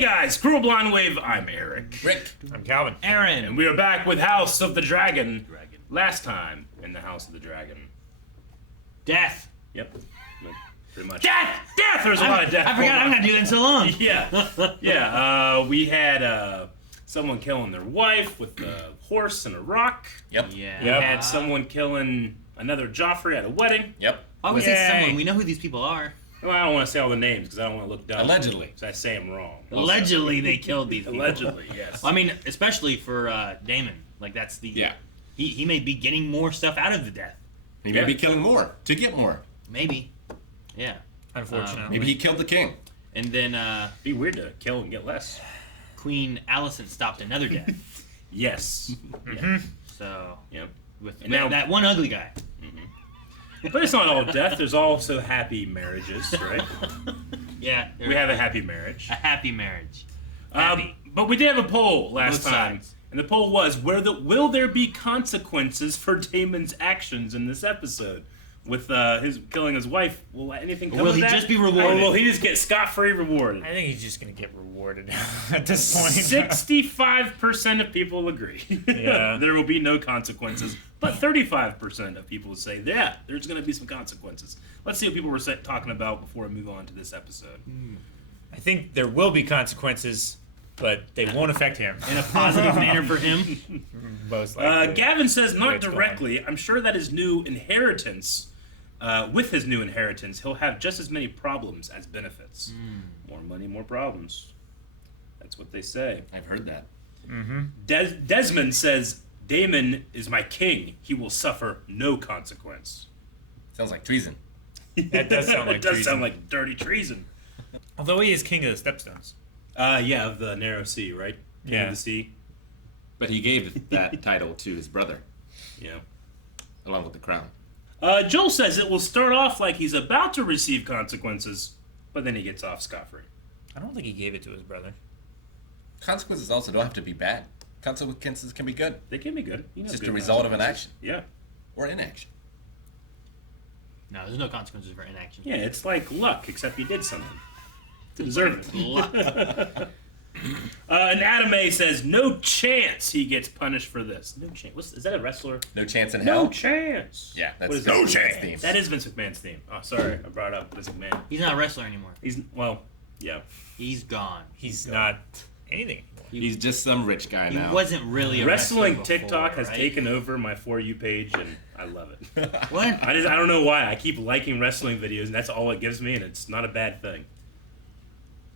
Hey guys, Cruel Blonde Wave, I'm Eric. Rick. I'm Calvin. Aaron. And we are back with House of the Dragon. Last time in the House of the Dragon. Death. Yep. Pretty much. Death! Death! There's a lot of death. I forgot I'm not doing it in so long. Yeah. We had someone killing their wife with a horse and a rock. Yep. Yeah. We had someone killing another Joffrey at a wedding. Yep. Why would we say someone? We know who these people are. Well, I don't want to say all the names because I don't want to look dumb. Allegedly. So I say them wrong. Allegedly, they killed these people. Allegedly, yes. Well, I mean, especially for Daemon. Like, that's the... Yeah. He may be getting more stuff out of the death. He may be killing more to get more. Maybe. Yeah. Unfortunately. Maybe he killed the king. And then Be weird to kill and get less. Queen Alicent stopped another death. Yes. So, Yep. with And now- that one ugly guy. But it's not all death. There's also happy marriages, right? Yeah. We have a happy marriage. a happy marriage. Happy. But we did have a poll last Both time. sides. And the poll was, will there be consequences for Daemon's actions in this episode? With his killing his wife, will anything come Or will of he that? just be Or rewarded? will he just get scot-free rewarded? I think he's just gonna get rewarded at this point. 65% of people agree. Yeah. There will be no consequences. But 35% of people say, yeah, there's going to be some consequences. Let's see what people were talking about before we move on to this episode. I think there will be consequences, but they won't affect him. In a positive manner for him. Most likely. Gavin says, The way not it's directly. I'm sure that his new inheritance, with his new inheritance, he'll have just as many problems as benefits. More money, more problems. That's what they say. I've heard that. Desmond says, Daemon is my king. He will suffer no consequence. Sounds like treason. That does sound like It does treason. sound like dirty treason. Although he is king of the Stepstones. Yeah, of the Narrow Sea, right? King Yeah. of the Sea. But he gave that title to his brother, Yeah. along with the crown. Joel says it will start off like he's about to receive consequences, but then he gets off scot-free. I don't think he gave it to his brother. Consequences also don't have to be bad. Consequences can be good. They can be good. You know, Just good a result of an consequences. action Yeah. or inaction. No, there's no consequences for inaction. Yeah, it's like luck, except you did something to deserve it. Luck. And Adam A says, no chance he gets punished for this. No chance. Is that a wrestler? No chance in No hell. chance. Yeah, that's What is no that? chance theme. That is Vince McMahon's theme. Oh, sorry. I brought up Vince McMahon. He's not a wrestler anymore. He's, well, yeah. He's gone. He's not anything anymore. He's just some rich guy He now. wasn't really a Wrestling wrestler TikTok before, has right? taken over my For You page, and I love it. What? I don't know why. I keep liking wrestling videos, and that's all it gives me, and it's not a bad thing.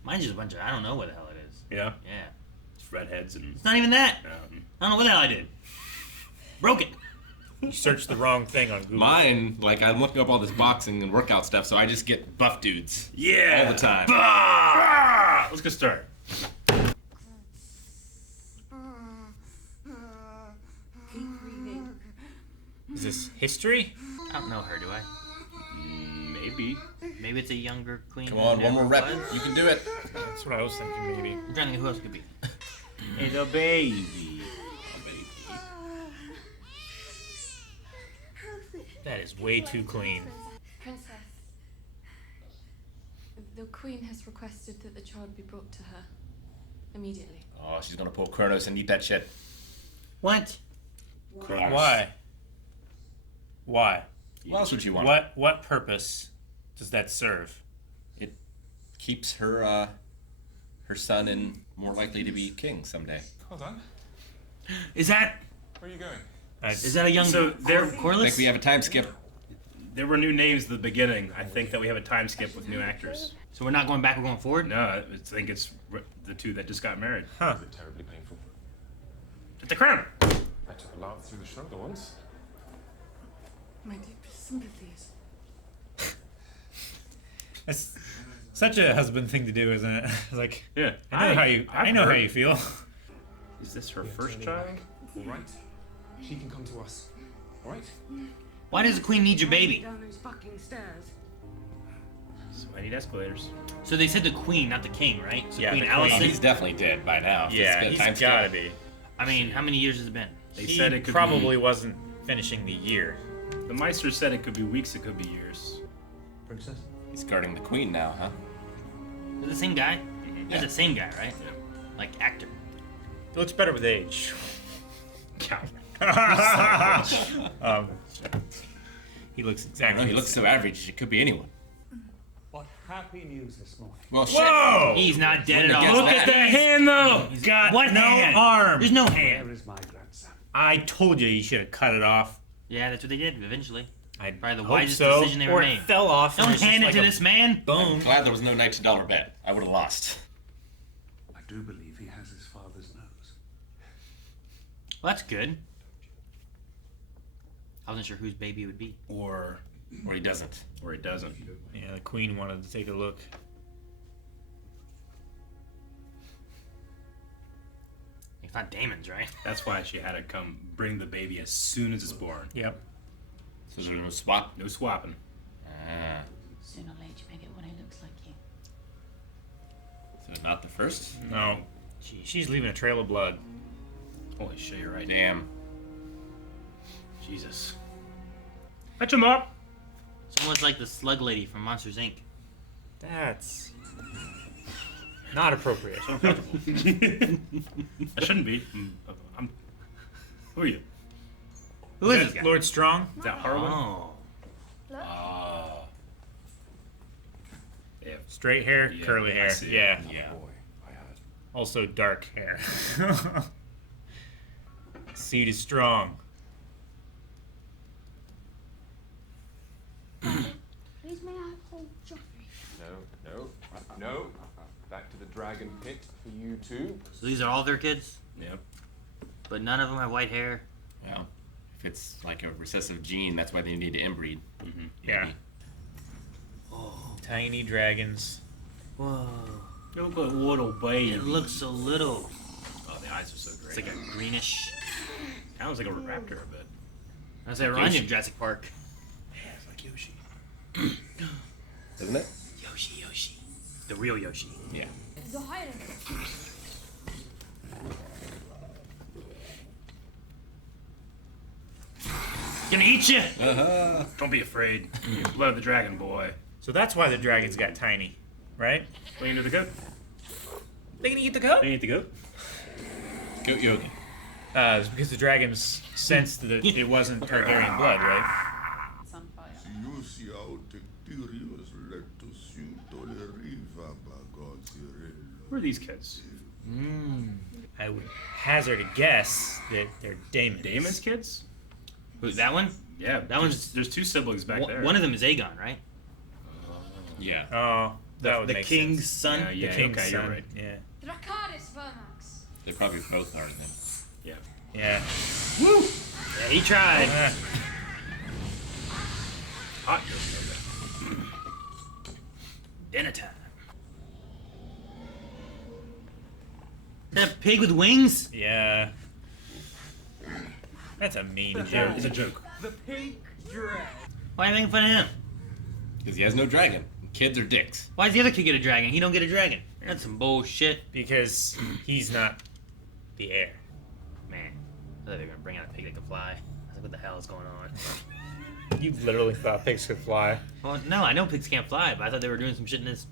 Mine's just a bunch of, I don't know what the hell it is. Yeah? Yeah. It's redheads and... It's not even that. I don't know what the hell I did. Broke it. You searched the wrong thing on Google. Mine, like, I'm looking up all this boxing and workout stuff, so I just get buff dudes. Yeah! All the time. Bah! Let's get started. Keep breathing. Is this history? I don't know her, do I? Maybe. Maybe it's a younger queen. Come who on, one never more rep. was? You can do it. That's what I was thinking, maybe. I'm trying to think of who else it could be. It's a baby. That is way too clean. Princess, the Queen has requested that the child be brought to her immediately. Oh, she's gonna pull Kronos and eat that shit. What? Why? Why? What else would you want? What purpose does that serve? It keeps her her son and more likely to be king someday. Hold on. Is that Where are you going? is that a young So there- I Corliss? think we have a time skip. There were new names at the beginning. I think that we have a time skip with new actors. So we're not going back, we're going forward? No, I think it's the two that just got married. Huh. Is it terribly painful? Get the crown! I took a laugh through the shoulder once. My deepest sympathies. That's such a husband thing to do, isn't it? Like, Yeah. I know how you feel. Is this her Yeah, first turning child? back. All right. She can come to us. All right. Why does the queen need your baby? Down those fucking stairs. So I need escalators. So they said the queen, not the king, right? So Yeah, Queen the queen. Alicent. He's definitely dead by now. Yeah, It's been a he's time skip. gotta be. I mean, how many years has it been? They He said it could probably wasn't finishing the year. be... The Meister said it could be weeks, it could be years. Princess? He's guarding the queen now, huh? Is it the same guy? Mm-hmm. It's the same guy, right? Like actor. It looks better with age. He looks I don't exactly. know, he looks so average. It could be anyone. What happy news this morning. Well, shit. Whoa! He's not dead at Wouldn't have all. guessed Look at that hand, though. He's got What no hand? arm. There's no Where hand. is my grandson? I told you should have cut it off. Yeah, that's what they did eventually. I Probably the hope wisest so. decision they ever or made. it fell off. and Don't it's just hand it like to a this man. Boom. Glad there was no $90 bet. I would have lost. I do believe he has his father's nose. Well, that's good. I wasn't sure whose baby it would be. Or Or he doesn't. he doesn't. Yeah, the queen wanted to take a look. It's not Daemon's, right? That's why she had to come bring the baby as soon as it's born. Yep. So there's no swap. No swapping. Ah. Sooner or later you may get one who looks like you. So not the first? No. She's leaving a trail of blood. Holy shit, you're right. Damn. Jesus. Fetch him up. It's almost like the slug lady from Monsters Inc. That's not appropriate. I shouldn't be. Who are you? Who is Is this that guy? Lord Strong? Is that Harlan? Oh. Oh. Yeah. Straight hair, Yeah, curly I hair. see. Yeah. Yeah. Boy, I heard. Also dark hair. Seed is strong. Please may I hold Joffrey? No. Back to the dragon pit for you two. So these are all their kids, Yep. but none of them have white hair. Well, if it's like a recessive gene, that's why they need to inbreed. Mm-hmm. Yeah. Oh. Tiny dragons. Whoa. Look at little baby. It looks so little. Oh, the eyes are so great. It's like a greenish. Kind of looks like a raptor a bit. I was say, it reminds me of Jurassic Park. Yeah, it's like Yoshi. Isn't it? Yoshi. The real Yoshi. Yeah. The Highland. Gonna eat you. Don't be afraid. Blood of the dragon, boy. So that's why the dragons got tiny, right? What are you gonna do the goat? They can eat the goat. They eat the goat? Goat yoga. It's because the dragons sensed that it wasn't Targaryen blood, right? It's on fire. Who are these kids? I would hazard a guess that they're Daemons. Daemon's kids? Who's that one? Yeah, That one's- there's two siblings back there. One of them is Aegon, right? Yeah. Oh, that would The make king's sense. son. Yeah, yeah. The king's okay, son. you're right. Yeah. Dracarys Vermax. They probably both are then. Yeah. Yeah. Yeah, he tried. Hot yoga. Dinner time. Is that a pig with wings? Yeah. That's a mean It's joke. a joke. The pink dragon. Why are you making fun of him? Because he has no dragon. Kids are dicks. Why does the other kid get a dragon? He don't get a dragon. That's some bullshit. Because he's not the heir. Man, I thought they were gonna bring out a pig that could fly. I was like, what the hell is going on? You literally thought pigs could fly. Well, no, I know pigs can't fly, but I thought they were doing some shit in this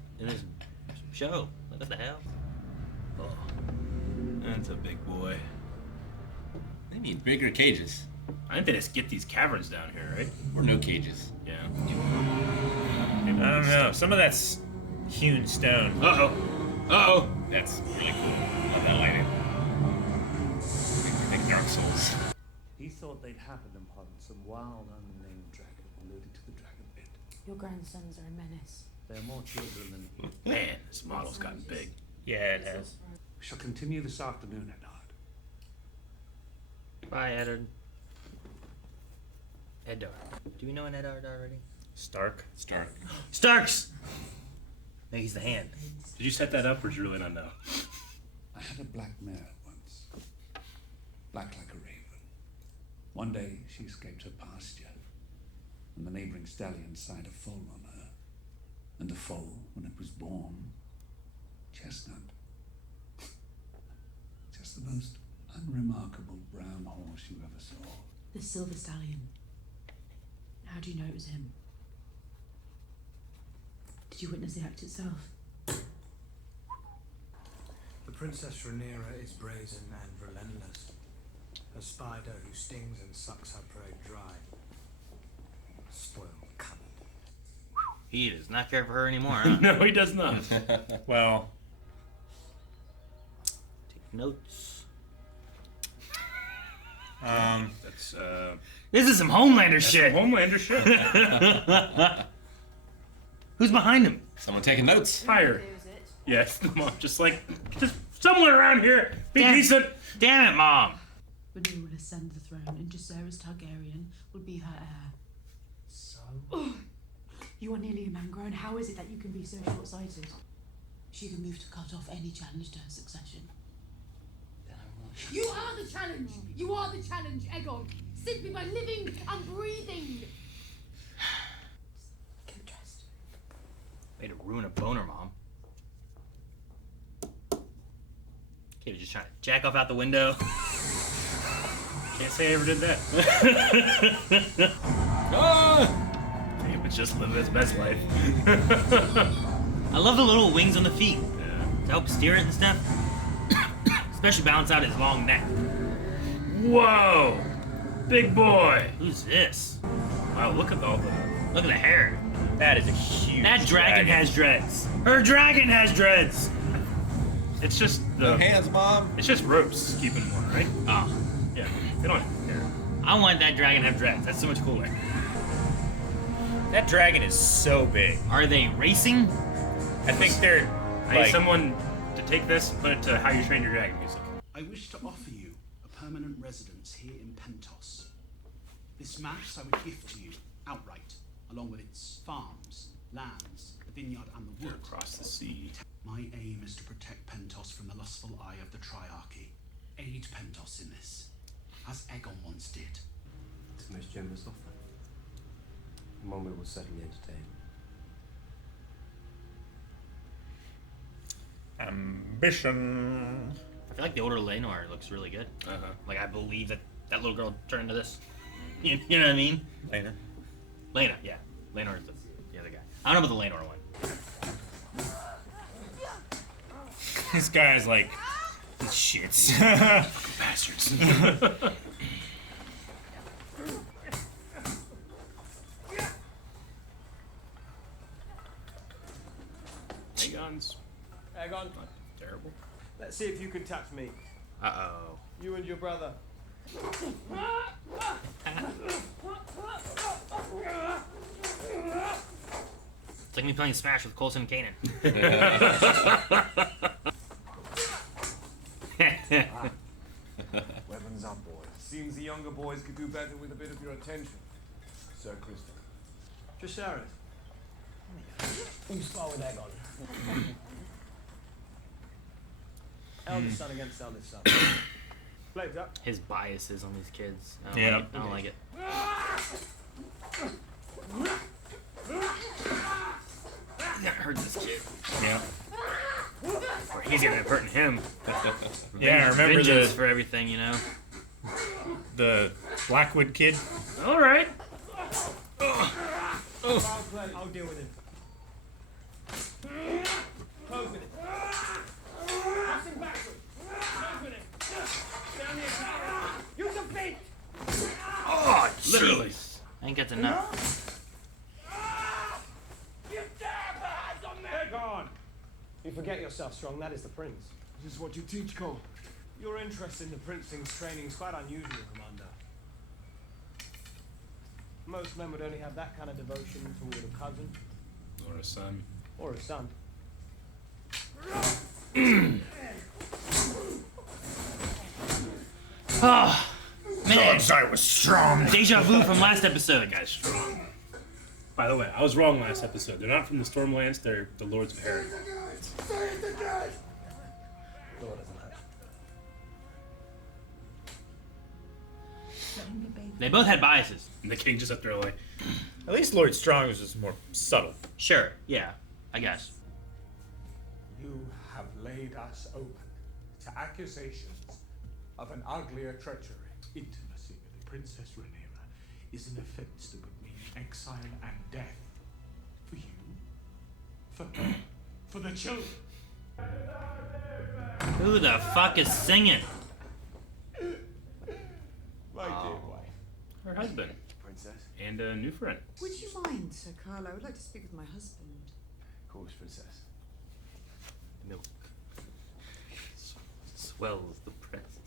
show. Like, what the hell? Oh. That's a big boy. They need bigger cages. I think they just get these caverns down here, right? Or no cages. Yeah. I don't know. Some of that's hewn stone. Uh-oh. That's really cool. Love that lighting. Like Dark Souls. He thought they'd happened upon some wild, unnamed dragon alluded to the dragon pit. Your grandsons are a menace. They are more children than he. Man, this model's gotten big. Yeah, it has. We shall continue this afternoon, Eddard. Bye, Eddard. Eddard. Do we know an Eddard already? Stark. Stark. Starks! No, he's the hand. Did you set that up, or did you really not know? I had a black mare once, black like a raven. One day she escaped her pasture, and the neighboring stallion sired a foal on her. And the foal, when it was born, chestnut. Just the most unremarkable brown horse you ever saw. The silver stallion. How do you know it was him? Did you witness the act itself? Princess Rhaenyra is brazen and relentless. A spider who stings and sucks her prey dry. Spoiled cunt. He does not care for her anymore, huh? No, he does not. Well, Take notes. That's This is some Homelander shit. Homelander shit. Who's behind him? Someone taking notes. Fire. Lose it. Yes, the mom. Just someone around here. Be Damn. decent. Damn it, Mom. Rhaenyra will ascend the throne, and Viserys Targaryen will be her heir. So? You are nearly a man grown. How is it that you can be so short-sighted? She can move to cut off any challenge to her succession. You are the challenge! You are the challenge, Aegon! Simply by living and breathing! Get dressed. Way to ruin a boner, Mom. Kid was just trying to jack off out the window. Can't say I ever did that. He was just living his best life. I love the little wings on the feet Yeah. to help steer it and stuff. Especially balance out his long neck. Whoa, big boy. Who's this? Wow, look at all the. Look at the hair. that is a huge. That dragon has dreads. Her dragon has dreads. It's just No the. hands, Mom. It's just ropes keeping him on, right? Oh, Yeah, they don't have hair. I want that dragon to have dreads. That's so much cooler. That dragon is so big. Are they racing? I think they're I need like. someone to take this and put it to How You Train Your Dragon music. I wish to offer you a permanent residence here in Pentos. This manse I would gift to you outright, along with its farms, lands, the vineyard and the wood. Across the sea. My aim is to protect Pentos from the lustful eye of the Triarchy. Aid Pentos in this, as Aegon once did. It's the most generous offer. And one we will certainly entertain. Ambition. I feel like the older Laenor looks really good. Uh-huh. Like I believe that little girl turned into this. You know what I mean? Later. Laena, yeah. Laenor is the other guy. I don't know about the Laenor one. This guy's like shits. Bastards. Aegon's Aegon, not terrible. let's see if you can touch me. Uh-oh. You and your brother. It's like me playing Smash with Coulson and Kanan. Weapons up, boys. Seems the younger boys could do better with a bit of your attention. Sir Christopher. Viserys. You spar with Aegon. Eldest son against eldest son. Blades up. His biases on these kids. I Yeah. don't like it. He's gonna hurt this kid. Yeah. Or he's gonna hurt him. Yeah, I remember Vengeance the for everything, you know? Blackwood kid. All right. I'll deal with him. Close with it. Pass him backward. Close with him. Down the attack. Use the feet. Oh, Literally. jeez. I ain't got enough. You dare put hands on me! Aegon! You forget yourself, Strong. That is the prince. This is what you teach, Cole. Your interest in the prince's training is quite unusual, Commander. Most men would only have that kind of devotion toward a cousin Or a son. or a son. Oh, man. I was strong. Deja vu from last episode. That guy's strong. By the way, I was wrong last episode. They're not from the Stormlands. They're the Lords of Harry. Lord doesn't have. Let him be bathed. They both had biases. And the king just up there like, At least Lord Strong was just more subtle. Sure, yeah, I guess. You have laid us open to accusations of an uglier treachery. Intimacy with the Princess Rhaenyra is an offense that would mean exile and death. For you, for her, for the children. Who the fuck is singing? My dear wife. Her husband. Princess. And a new friend. Would you mind, Sir Carl? I would like to speak with my husband. Of course, Princess. Milk. Swells the press.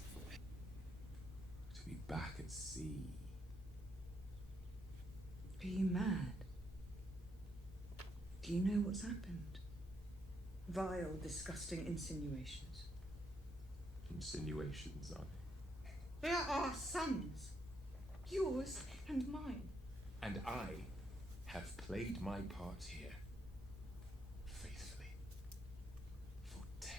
To be back at sea. Are you mad? Do you know what's happened? Vile, disgusting insinuations. Insinuations, are they? They are our sons. Yours and mine. And I have played my part here. Faithfully. For 10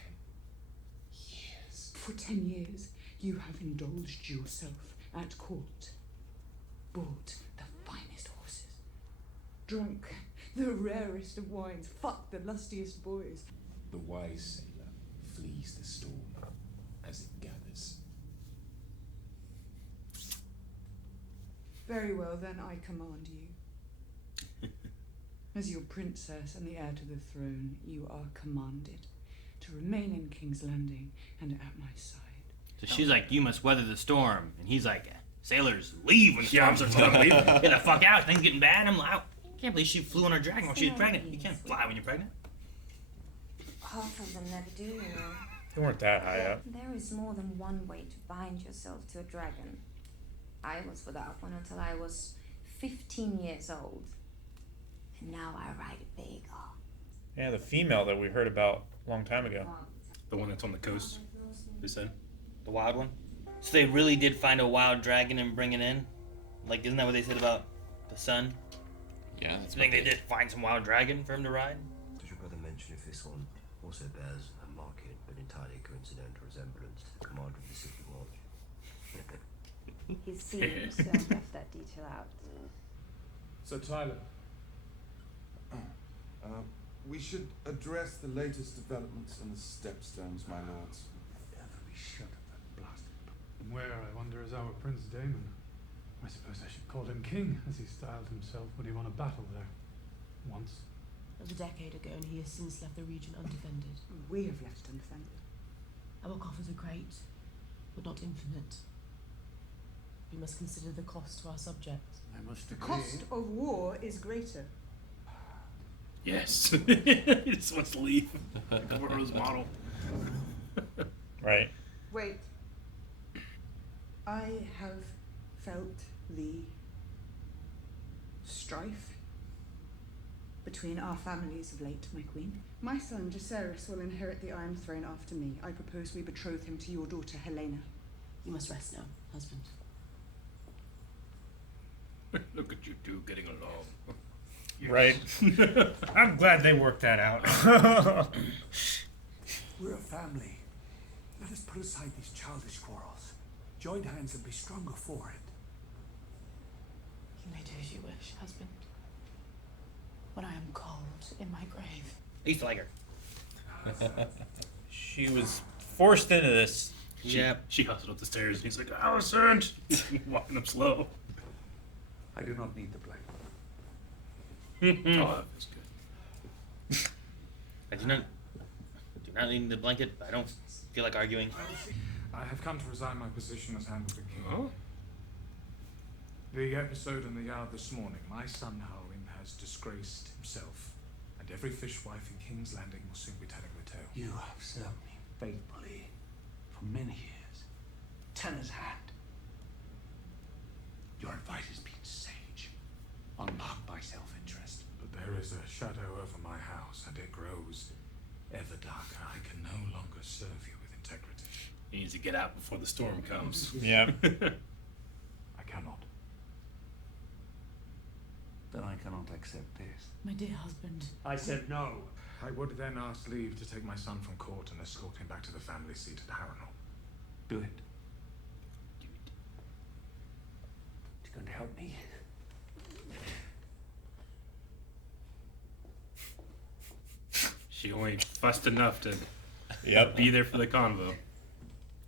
years. For 10 years, you have indulged yourself at court. Bought the finest horses. Drunk the rarest of wines. Fucked the lustiest boys. The wise sailor flees the storm as it gathers. Very well, then I command you. As your princess and the heir to the throne, you are commanded to remain in King's Landing and at my side. So she's like, you must weather the storm. And he's like, sailors leave when storms are coming. Get the fuck out. Things getting bad. I'm like, I can't believe she flew on her dragon while she was pregnant. You can't fly when you're pregnant. Half of them never do, you know. They weren't that high up. There is more than one way to bind yourself to a dragon. I was without one until I was 15 years old. And now I ride a Vhagar. Yeah, the female that we heard about a long time ago. The one that's on the coast, you said? The wild one? So they really did find a wild dragon and bring it in? Like, isn't that what they said about the sun? Yeah, that's You think they did find some wild dragon for him to ride? Does your brother mention if this one also bears a marked but entirely coincidental resemblance to the commander of the City Watch? He seems to have left that detail out. So, Tyler, we should address the latest developments in the stepstones, my lords. Never be shut of that blasted. And where, I wonder, is our Prince Daemon? I suppose I should call him king, as he styled himself when he won a battle there. Once. It was a decade ago, and he has since left the region undefended. We have left it undefended. Our coffers are great, but not infinite. We must consider the cost to our subjects. I must The agree. cost of war is greater. Yes. He just wants to leave. Goro's model. Right. Wait. I have felt the strife between our families of late, my queen. My son Viserys will inherit the Iron Throne after me. I propose we betroth him to your daughter Helena. You must rest now, husband. Look at you two getting along. Yes. Right. I'm glad they worked that out. We're a family. Let us put aside these childish quarrels. Join hands and be stronger for it. You may do as you wish, husband. When I am cold in my grave. I used to like her. She was forced into this. She hustled up the stairs and he's like, Allison! Walking up slow. I do not need the blanket. Oh, that's good. I do not need the blanket. I don't feel like arguing. I have come to resign my position as Hand of the King. Oh? The episode in the yard this morning, my son Harwin has disgraced himself, and every fishwife in King's Landing will soon be telling the tale. You have served me faithfully for many years. Tenner's hand. Your advice has been sage, unmarked by self-interest. But there is a shadow over my house, and it grows ever darker. I can no longer serve you with integrity. He needs to get out before the storm comes. Yeah. I cannot. Then I cannot accept this. My dear husband. I said no. I would then ask leave to take my son from court and escort him back to the family seat at Harrenhal. Do it. It's going to help me. She only fussed enough to be there for the convo.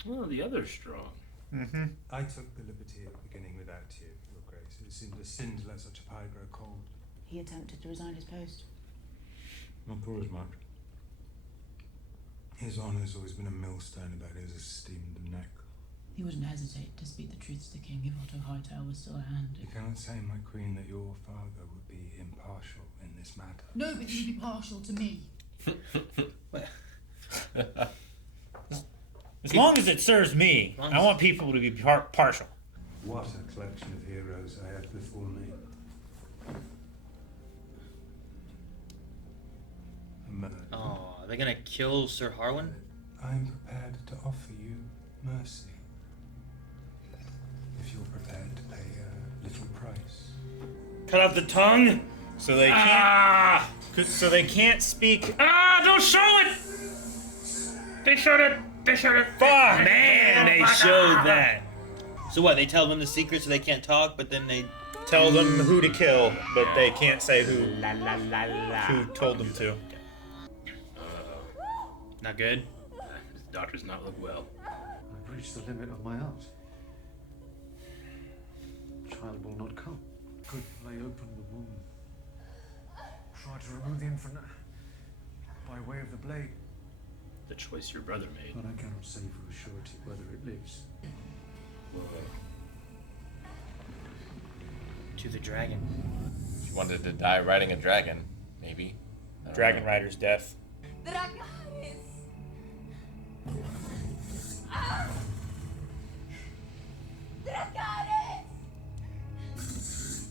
Well, the other's strong. Mm-hmm. I took the liberty at the beginning without you, Your Grace. It seemed a sin to let such a pie grow cold. He attempted to resign his post. Not for as much. His honour's always been a millstone He wouldn't hesitate to speak the truth to the king if Otto Hightail was still at hand. You cannot say, my queen, that your father would be impartial in this matter. No, but he would be partial to me. As long as it serves me, I want people to be partial. What a collection of heroes I have before me. A murder. Oh, are they gonna kill Sir Harwin? I am prepared to offer you mercy. If you're prepared to pay a little price. Cut out the tongue. So they can't. So they can't speak. Don't show it. They showed it. They showed it. Fuck, man, they showed that. So what? They tell them the secret so they can't talk, but then they tell them who to kill, but they can't say who told them to. Not good. This doctor's not look well. I've reached the limit of my art. Child will not come. Could lay open the womb. Try to remove the infant by way of the blade. The choice your brother made. But I cannot say for a surety whether it lives. To the dragon. She wanted to die riding a dragon, maybe. Dragon Rider's death.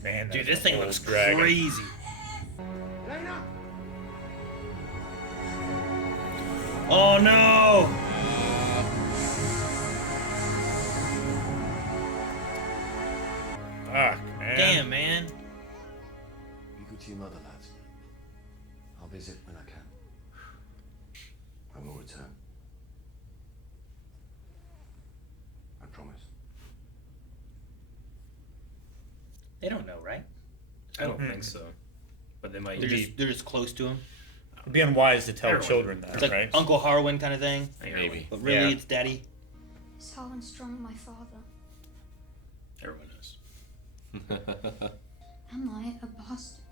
Man, dude, this thing looks dragon. crazy. Oh no! Fuck, man. Damn, man. Be good to your mother, lads. I'll visit when I can. I will return. I promise. They don't know, right? I don't think so. But they might. They're just close to him. It'd be unwise to tell children that, It's like right? Uncle Harwin kind of thing. Maybe. But really, it's Daddy. Is Harwin strong, my father? Everyone knows. Am I a bastard?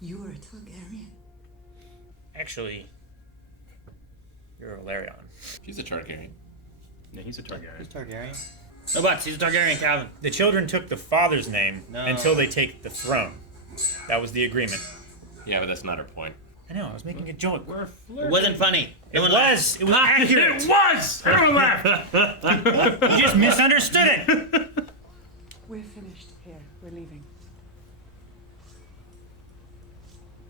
You are a Targaryen. Actually, you're a Valerion. He's a Targaryen. Yeah, he's a Targaryen. He's Targaryen. No buts, he's a Targaryen, Calvin. The children took the father's name until they take the throne. That was the agreement. Yeah, but that's not her point. I know, I was making a joke. It wasn't funny. It was accurate. It was! Everyone laughed! You just misunderstood it! We're finished here. We're leaving.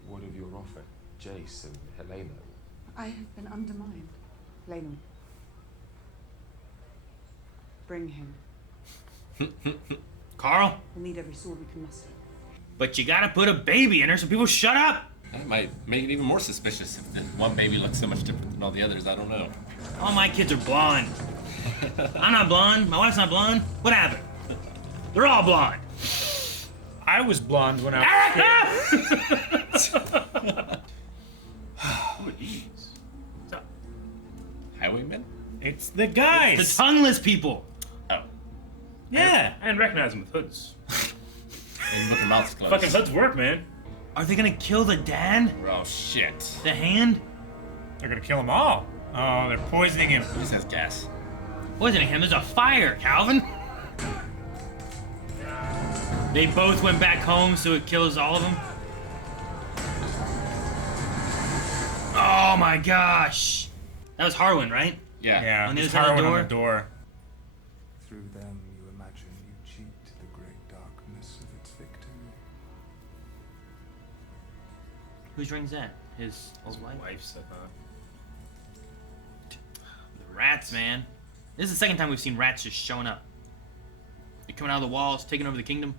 What of your offer, Jace and Helena? I have been undermined. Laenor. Bring him. Carl? We'll need every sword we can muster. But you gotta put a baby in her so people shut up! That might make it even more suspicious if the one baby looks so much different than all the others. I don't know. All my kids are blonde. I'm not blonde. My wife's not blonde. What happened? They're all blonde. I was blonde when I was a kid. Who are these? What's up? Highwaymen? It's the guys! The tongueless people. Oh. Yeah! I didn't recognize them with hoods. And with their mouths closed. Fucking hoods work, man. Are they gonna kill the Dan? Oh, shit. The hand? They're gonna kill them all. Oh, they're poisoning him. He just has gas. Poisoning him? There's a fire, Calvin. They both went back home, so it kills all of them. Oh my gosh. That was Harwin, right? Yeah. Yeah, On the it's other side of the Harwin door? on the door. Through them, you imagine you cheat the great darkness of its victory. Whose ring's that? His wife? Wife's, The rats, man. This is the second time we've seen rats just showing up. They're coming out of the walls, taking over the kingdom.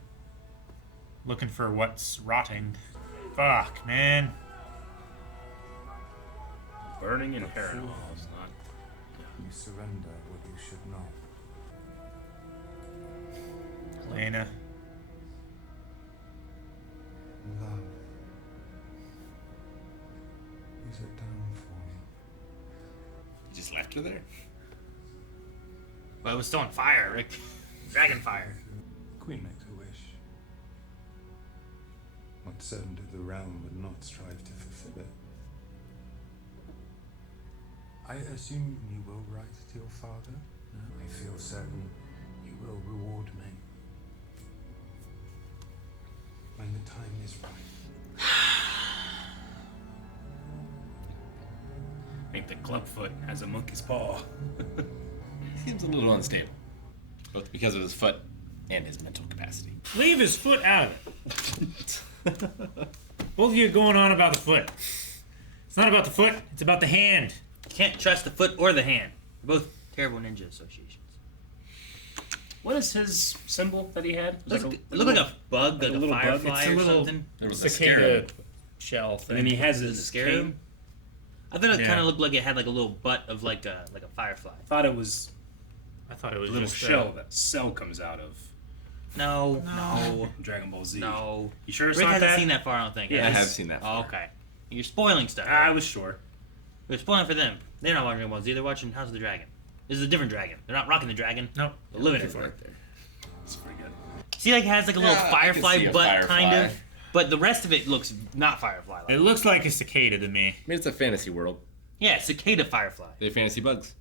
Looking for what's rotting. Fuck, man. burning in Harrenhal is not. You surrender what you should not. Lena. Love is a downfall. You just left her there? But it was still on fire, Rick. Dragon fire. The Queen makes a wish. What servant of the realm would not strive to fulfill it? I assume you will write to your father? I feel certain you will reward me. When the time is right. I think the clubfoot has a monkey's paw. Seems a little unstable, both because of his foot and his mental capacity. Leave his foot out of it. Both of you are going on about the foot. It's not about the foot, it's about the hand. You can't trust the foot or the hand. They're both terrible ninja associations. What is his symbol that he had? It looked like a bug, like a firefly or something. There was cicada shell thing. And then he has Is it his scarab? cane. I thought it kind of looked like it had like a little butt of like a firefly. I thought it was a little just shell that Cell comes out of. No. Dragon Ball Z. No. You sure it's Rick not hasn't that? seen that far, I don't think. Yeah, I have seen that far. Oh, okay. You're spoiling stuff. I was sure. We're spoiling for them. They're not watching Dragon Ball Z. They're watching House of the Dragon. This is a different dragon. They're not rocking the dragon. No. They're living it. Right there. It's pretty good. See, like it has like a little Yeah, I can see firefly a butt, firefly. kind of. But the rest of it looks not firefly-like. It looks like a cicada to me. I mean, it's a fantasy world. Yeah, cicada firefly. They're fantasy bugs.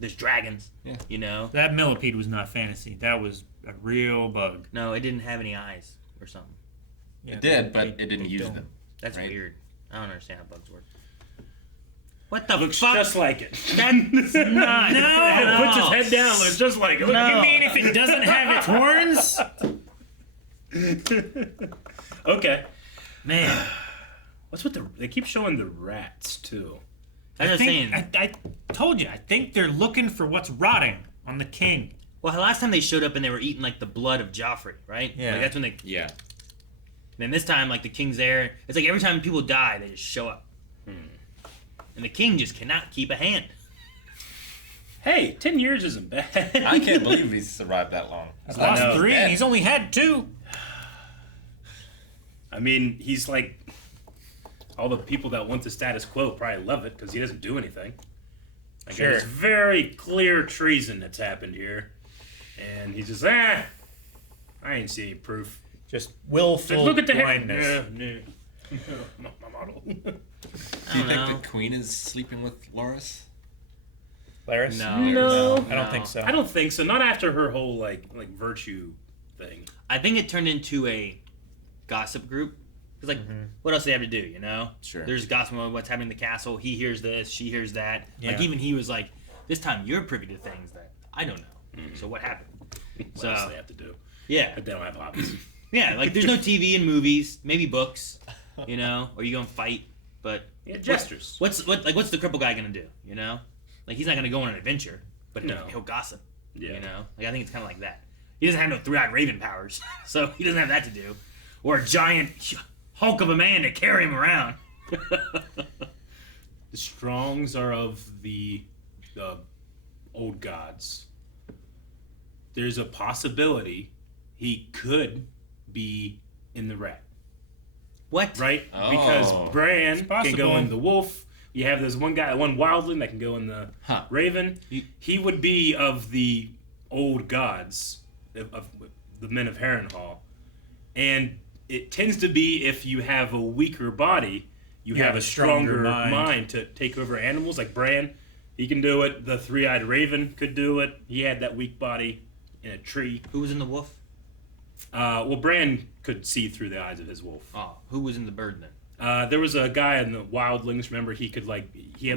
There's dragons. Yeah. You know? That millipede was not fantasy. That was a real bug. No, it didn't have any eyes or something. Yeah, It did, but it didn't use don't. them. That's right? weird. I don't understand how bugs work. What the Looks fuck? just like it. That's not. No. Puts his head down. Looks just like it. No. You mean if it doesn't have its horns? Okay. Man. What's with the? They keep showing the rats too. I'm just saying. I told you. I think they're looking for what's rotting on the king. Well, the last time they showed up and they were eating like the blood of Joffrey, right? Yeah. Like, that's when they. Yeah. And then this time, like the king's there. It's like every time people die, they just show up. And the king just cannot keep a hand. Hey, 10 years isn't bad. I can't believe he's survived that long. He's lost 3 and he's only had 2. I mean, he's like all the people that want the status quo probably love it because he doesn't do anything. Like, Sure. There's very clear treason that's happened here, and he's just I ain't see any proof. Just willful Look at the blindness. Yeah, not my model. Do you think the queen is sleeping with Larys? Larys? No, I don't think so. I don't think so. Not after her whole like virtue thing. I think it turned into a gossip group. Because, like, what else do they have to do, you know? Sure. There's gossip about what's happening in the castle. He hears this, she hears that. Yeah. Like, even he was like, this time you're privy to things that I don't know. So what happened? What else do they have to do? Yeah. But they don't have hobbies. Yeah, like, there's no TV and movies, maybe books, you know? Or you go and fight, but... Yeah, gestures. What's the cripple guy gonna do, you know? Like, he's not gonna go on an adventure, but he'll gossip, Yeah. you know? Like, I think it's kind of like that. He doesn't have no three-eyed raven powers, so he doesn't have that to do. Or a giant hulk of a man to carry him around. The Strongs are of the old gods. There's a possibility he could be in the rat. What? Right? Oh. Because Bran It's can possible. go in the wolf. You have this one guy, one wildling that can go in the raven. He would be of the old gods, of the men of Harrenhal. And it tends to be if you have a weaker body, you have a stronger mind to take over animals. Like Bran, he can do it. The three-eyed raven could do it. He had that weak body in a tree. Who was in the wolf? Well, Bran could see through the eyes of his wolf. Oh, who was in the bird then? There was a guy in the wildlings. Remember, he had like 3. He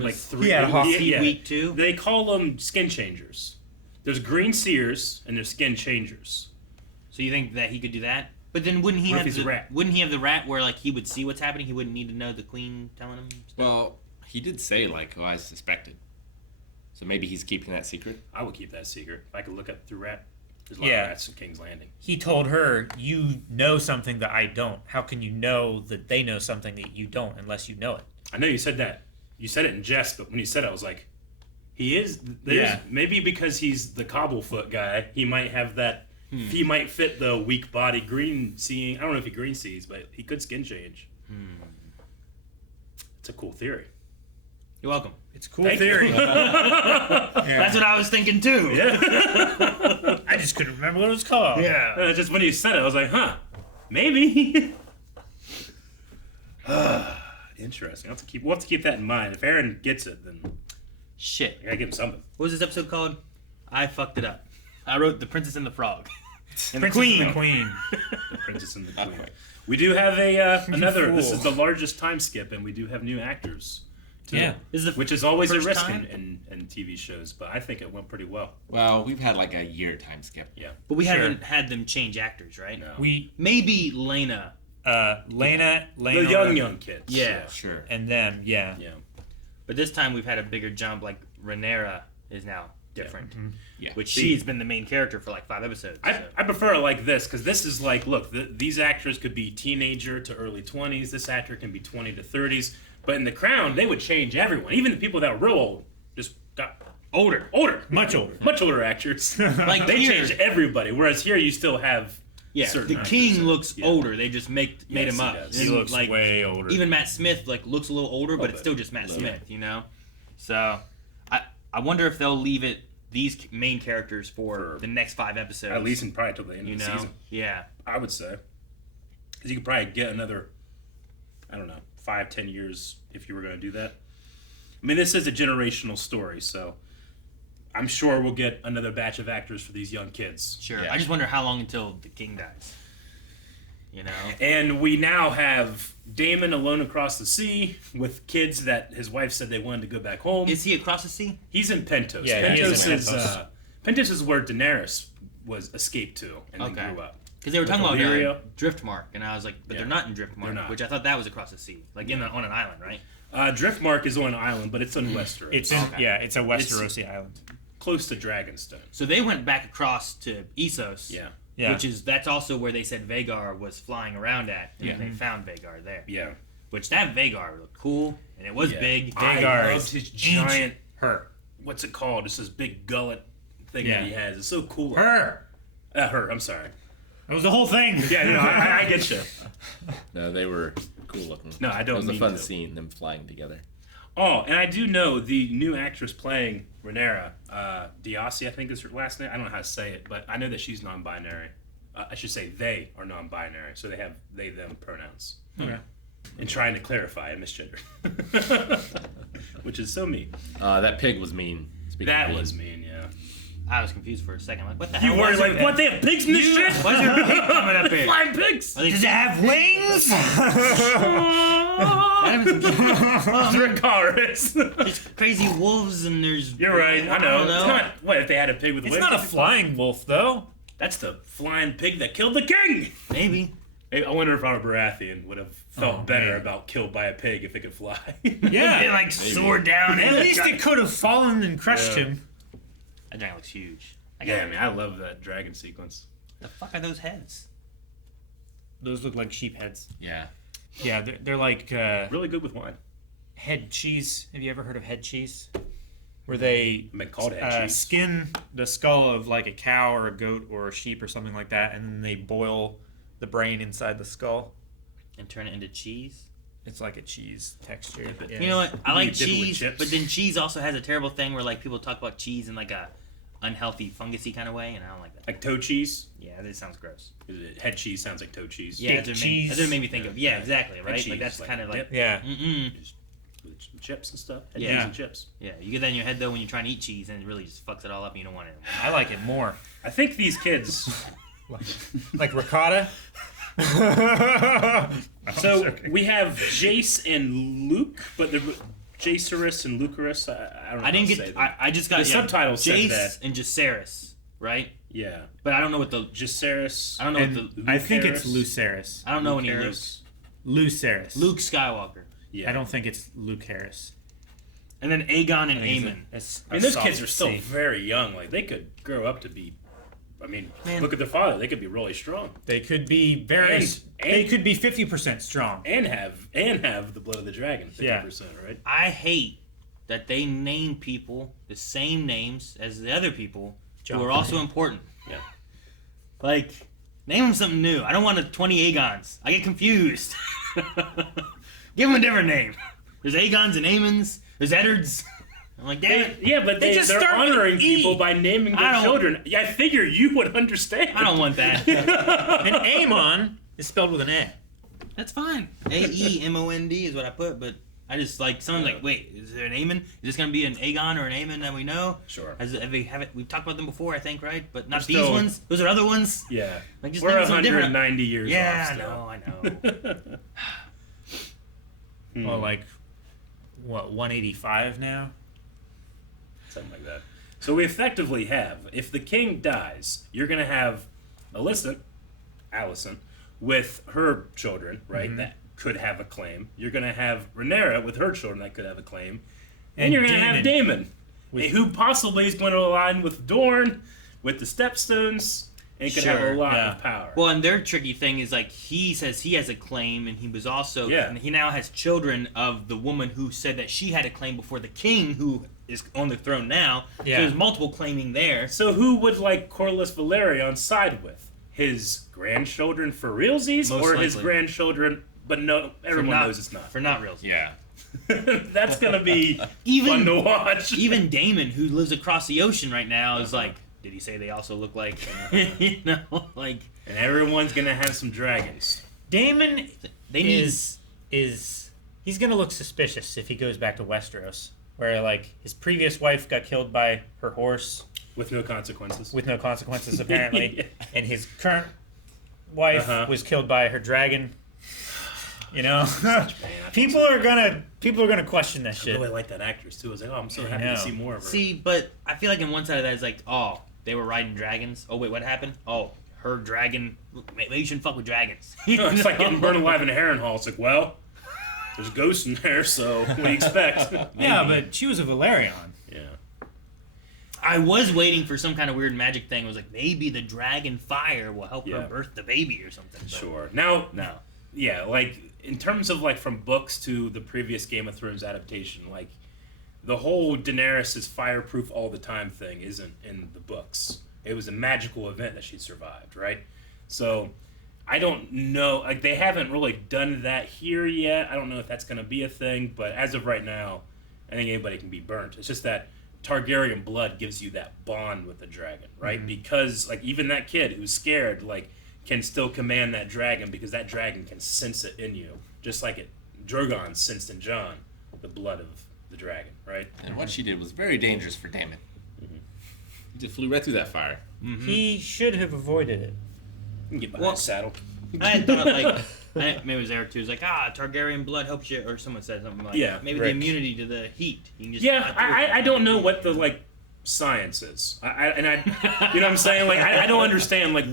had a hawk. Yeah. Weak too? They call them skin changers. There's green seers and there's skin changers. So you think that he could do that? But then wouldn't he What if have he's the a rat? Wouldn't he have the rat where like he would see what's happening? He wouldn't need to know the queen telling him stuff? Well, he did say, like, I suspected. So maybe he's keeping that secret? I would keep that secret. If I could look up through rat. There's a lot Yeah. of rats in King's Landing. He told her, you know something that I don't. How can you know that they know something that you don't unless you know it? I know you said that. You said it in jest, but when you said it, I was like, he is. Maybe because he's the cobblefoot guy, he might have that. He might fit the weak body green seeing. I don't know if he green sees, but he could skin change. It's a cool theory. You're welcome. It's a cool Thank theory. you. That's what I was thinking too. Yeah. I just couldn't remember what it was called. Yeah. Just when you said it, I was like, huh, maybe. Interesting. We'll have to keep that in mind. If Aaron gets it, then Shit. I gotta give him something. What was this episode called? I fucked it up. I wrote The Princess and the Frog. And Princess and the Queen. The Princess and the Queen. We do have a another. This is the largest time skip, and we do have new actors. Too, Yeah. This is the which is always a first risk time? in TV shows, but I think it went pretty well. Well, we've had like a year time skip. Yeah. But we Sure. haven't had them change actors, right? No. We Maybe Lena. Lena, The young kids. Yeah. Sure. and them, yeah. Yeah. But this time we've had a bigger jump. Like Rhaenyra is now different. Yeah. Which she's been the main character for like 5 episodes. I prefer it like this because this is like, look, these actors could be teenager to early 20s. This actor can be 20 to 30s. But in The Crown, they would change everyone. Even the people that were real old just got older. Much older. Much older actors. Like they here- changed everybody. Whereas here, you still have certain the actors king that- looks older. They just made Yes, him he up. does. He And, looks like, way older. Even Matt Smith like looks a little older, but Little it's bit. still just Matt Little Smith, you know. So I wonder if they'll leave it these main characters for the next 5 episodes. At least probably till the end you of the know? season. Yeah. I would say. Because you could probably get another, I don't know, 5-10 years if you were going to do that. I mean, this is a generational story, so I'm sure we'll get another batch of actors for these young kids. Sure. Yeah. I just wonder how long until the king dies. You know? And we now have Daemon alone across the sea with kids that his wife said they wanted to go back home. Is he across the sea? He's in Pentos. Yeah, he is in Pentos. Pentos is where Daenerys was escaped to and then Okay. grew up. Because they were With talking about Illyria. Driftmark, and I was like, but Yeah. they're not in Driftmark, They're not. which I thought that was across the sea, like on an island, right? Driftmark is on an island, but it's on Westeros. It's in, Okay. yeah, it's a Westerosi island. close to Dragonstone. So they went back across to Essos. Yeah. Yeah. That's also where they said Vhagar was flying around at, and Yeah. they found Vhagar there. Yeah. Which that Vhagar looked cool, and it was Yeah. big. I Vhagar loved is his giant her. What's it called? It's this big gullet thing Yeah. that he has. It's so cool. Her. Her. I'm sorry. That was the whole thing. Yeah, no, I get you. No, they were cool looking. No, I don't It was a mean fun to. scene, them flying together. Oh, and I do know the new actress playing Rhaenyra, Diassi, I think is her last name. I don't know how to say it, but I know that she's non-binary. I should say they are non-binary, so they have they/them pronouns. Okay. And trying to clarify a misgender, which is so mean. That pig was mean. Speaking of That mean. was mean, yeah. I was confused for a second. Like, what the You hell? were Why is like, there- what? They have pigs in this shit? Why is there a pig coming up here? Flying pigs! Does it have wings? Dracarys. There's crazy wolves and there's. You're right. I know. It's not. What if they had a pig with It's wings? not a flying wolf, though. That's the flying pig that killed the king. Maybe. Hey, I wonder if Robert Baratheon would have felt better man. about killed by a pig if it could fly. Yeah. It like soared down. At and least it could have fallen and crushed Yeah. him. That dragon looks huge. Yeah, man, I love that dragon sequence. The fuck are those heads? Those look like sheep heads. Yeah. Yeah, they're like Really good with wine. head cheese. Have you ever heard of head cheese? Where they I mean, called head cheese. skin the skull of like a cow or a goat or a sheep or something like that, and then they boil the brain inside the skull. And turn it into cheese? It's like a cheese texture. Yeah. You know what? I like dip it with cheese, chips. but then cheese also has a terrible thing where like people talk about cheese in like a unhealthy fungusy kind of way, and I don't like that. Like toe cheese. Yeah, that sounds gross. Head cheese sounds like toe cheese. Yeah, Steak cheese. that's what it made me think of. Yeah, Yeah. exactly, Head right? cheese, Like that's like kind of like dip. Yeah. mm-mm. Just with chips and stuff. Head Yeah. cheese and chips. Yeah, you get that in your head though when you're trying to eat cheese, and it really just fucks it all up, and you don't want it. I like it more. I think these kids. Like ricotta. So we have Jace and Luke, but the Jacerys and Lucerys. I don't know. I didn't how to get. say them. I just got the subtitles Jace said that. and Jacerys, right? Yeah, But I don't know what the. Jacerys. I don't know And what the. I think it's Lucerys. Lucerys. I don't know any Luke. Lucerys. Lucerys. Luke Skywalker, Yeah, I don't think it's Luke Harris. and then Aegon and I think Aemon. it's I mean, a those soft kids are still C. very young. Like they could grow up to be. I mean, Man. look at their father. They could be really strong They could be very. And- they could be 50% strong. and have the blood of the dragon. 50%, right? I hate that they name people the same names as the other people who are also important. Yeah. Like, name them something new. I don't want 20 Aegons. I get confused. Give them a different name. There's Aegons and Aemons. There's Eddards. I'm like, damn it. Yeah, but They just they're start with honoring E. people by naming I their don't- children. Yeah, I figure you would understand. I don't want that. And Aemon is spelled with an A. That's fine. Aemond is what I put, but I just like someone's like, wait, is there an Aemon? Is this gonna be an Aegon or an Aemon that we know? Sure. We've talked about them before, I think, right? But not We're these still- ones. Those are other ones. Yeah. Like just We're name some different- 190 years Yeah, off I know. Well, like, what, 185 now? Something like that. So we effectively have, if the king dies, you're going to have Allison, with her children, right, Mhm. that could have a claim. You're going to have Rhaenyra with her children that could have a claim. And you're going to have Daemon, who possibly is going to align with Dorne, with the Stepstones, and could have a lot of power. Well, and their tricky thing is like he says he has a claim, and he was also and he now has children of the woman who said that she had a claim before the king, who is on the throne now. Yeah. So there's multiple claiming there. So who would like Corlys Velaryon side with? His grandchildren for realsies, Most or his likely. grandchildren? But no, everyone knows it's not. For not realsies. Yeah. That's gonna be even fun to watch. Even Daemon, who lives across the ocean right now, is like, did he say they also look like, you know, like? And everyone's gonna have some dragons. Daemon They need- is he's gonna look suspicious if he goes back to Westeros, where like his previous wife got killed by her horse with no consequences. With no consequences, apparently, and his current wife was killed by her dragon. You know, people are gonna question that shit. I really like that actress too. I was like, oh, I'm so I happy know. to see more of her. See, but I feel like in one side of that is like, oh, they were riding dragons. Oh wait, what happened? Oh, her dragon. Maybe you shouldn't fuck with dragons. It's like getting burned alive in Harrenhal. It's like, well, there's ghosts in there, so what do you expect? Yeah, but she was a Valerian. Yeah. I was waiting for some kind of weird magic thing. It was like maybe the dragon fire will help Yeah. her birth the baby or something. But Sure. Now, no. Yeah, like in terms of like from books to the previous Game of Thrones adaptation, like the whole Daenerys is fireproof all the time thing isn't in the books. It was a magical event that she survived, right? So I don't know, like they haven't really done that here yet. I don't know if that's going to be a thing, but as of right now, I think anybody can be burnt. It's just that Targaryen blood gives you that bond with the dragon, right? Mhm. Because like even that kid who's scared, like can still command that dragon because that dragon can sense it in you, just like Drogon sensed in Jon the blood of the dragon, right? And what she did was very dangerous for Daemon. He just flew right through that fire. He should have avoided it. Get behind the saddle. I had thought like maybe it was Eric too. It was like Targaryen blood helps you, or someone said something like maybe the Rick. immunity to the heat. You can just Yeah, I don't know what the like science is. I you know what I'm saying? Like I don't understand. Like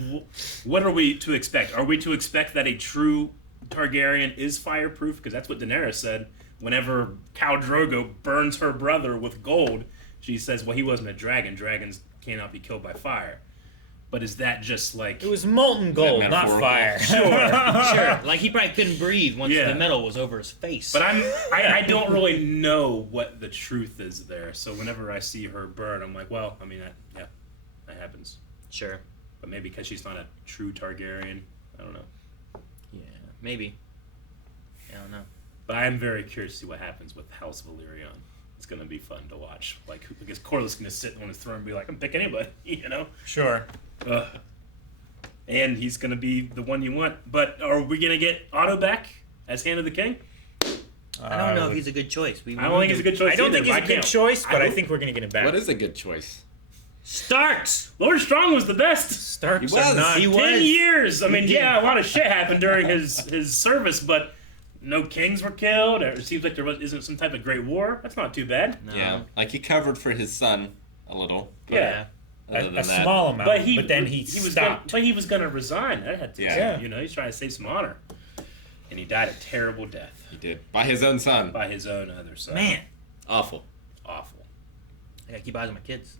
what are we to expect? Are we to expect that a true Targaryen is fireproof? Because that's what Daenerys said. Whenever Khal Drogo burns her brother with gold, she says, "Well, he wasn't a dragon. Dragons cannot be killed by fire." But is that just like It was molten gold, not fire. Sure. Like he probably couldn't breathe once Yeah. the metal was over his face. But I don't really know what the truth is there. So whenever I see her burn, I'm like, well, I mean, that happens. Sure. But maybe because she's not a true Targaryen, I don't know. Yeah, maybe. I don't know. But I am very curious to see what happens with House Valyrian. It's gonna be fun to watch. Like, because Corlys gonna sit on his throne and be like, "I'm pick anybody," you know? Sure. And he's gonna be the one you want. But are we gonna get Otto back as Hand of the King? I don't know if he's a good choice. I don't think he's a good choice. I don't either, think he's but a good can't- choice, but I hope- think we're gonna get him back. What is a good choice? Starks. Lord Strong was the best. Starks He was. are not. He 10 was. years. I mean, He yeah, a lot of shit happened during his service, but no kings were killed. Or it seems like there isn't some type of great war. That's not too bad. No. Yeah, like he covered for his son a little. But Yeah. Other A than that, small amount, But then he was stopped. but he was gonna resign. That had to, Yeah. you know, he's trying to save some honor, and he died a terrible death he did by his own son. by his own other son. Man, Awful. Awful. I gotta keep eyes on my kids.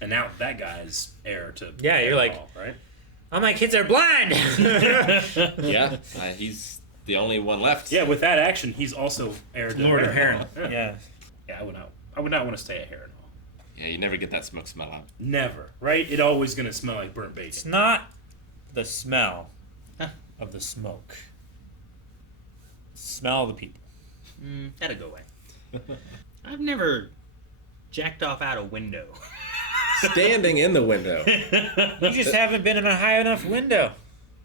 And now that guy's heir to Yeah, you're like- Harrenhal, right? Oh, my kids are blind. Yeah, he's the only one left. Yeah, with that action, he's also heir to Lord of Harrenhal. Harrenhal. Yeah. Yeah, I would not want to stay at Harrenhal. Yeah, you never get that smoke smell out. Never, right? It always gonna smell like burnt bacon. It's not the smell of the smoke. It's the smell of the people. That'll go away. I've never jacked off out a window. Standing in the window. You just haven't been in a high enough window.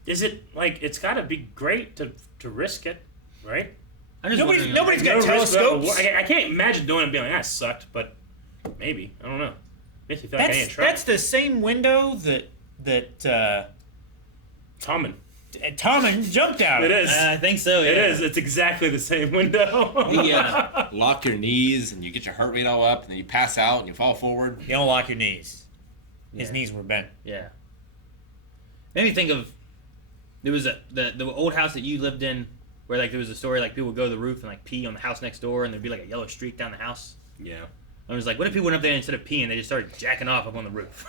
Is it like it's got to be great to risk it, right? Nobody's got telescopes. I can't imagine doing it and being like, that sucked, but maybe. I don't know. Makes me feel like I ain't trying. That's the same window that Tommen jumped out. It is. I think so. Yeah. It is. It's exactly the same window. You lock your knees and you get your heart rate all up, and then you pass out and you fall forward. You don't lock your knees. His knees were bent. Yeah. Made me think of there was the old house that you lived in, where like there was a story like people would go to the roof and like pee on the house next door, and there'd be like a yellow streak down the house. Yeah. I was like, what if people went up there and instead of peeing, they just started jacking off up on the roof?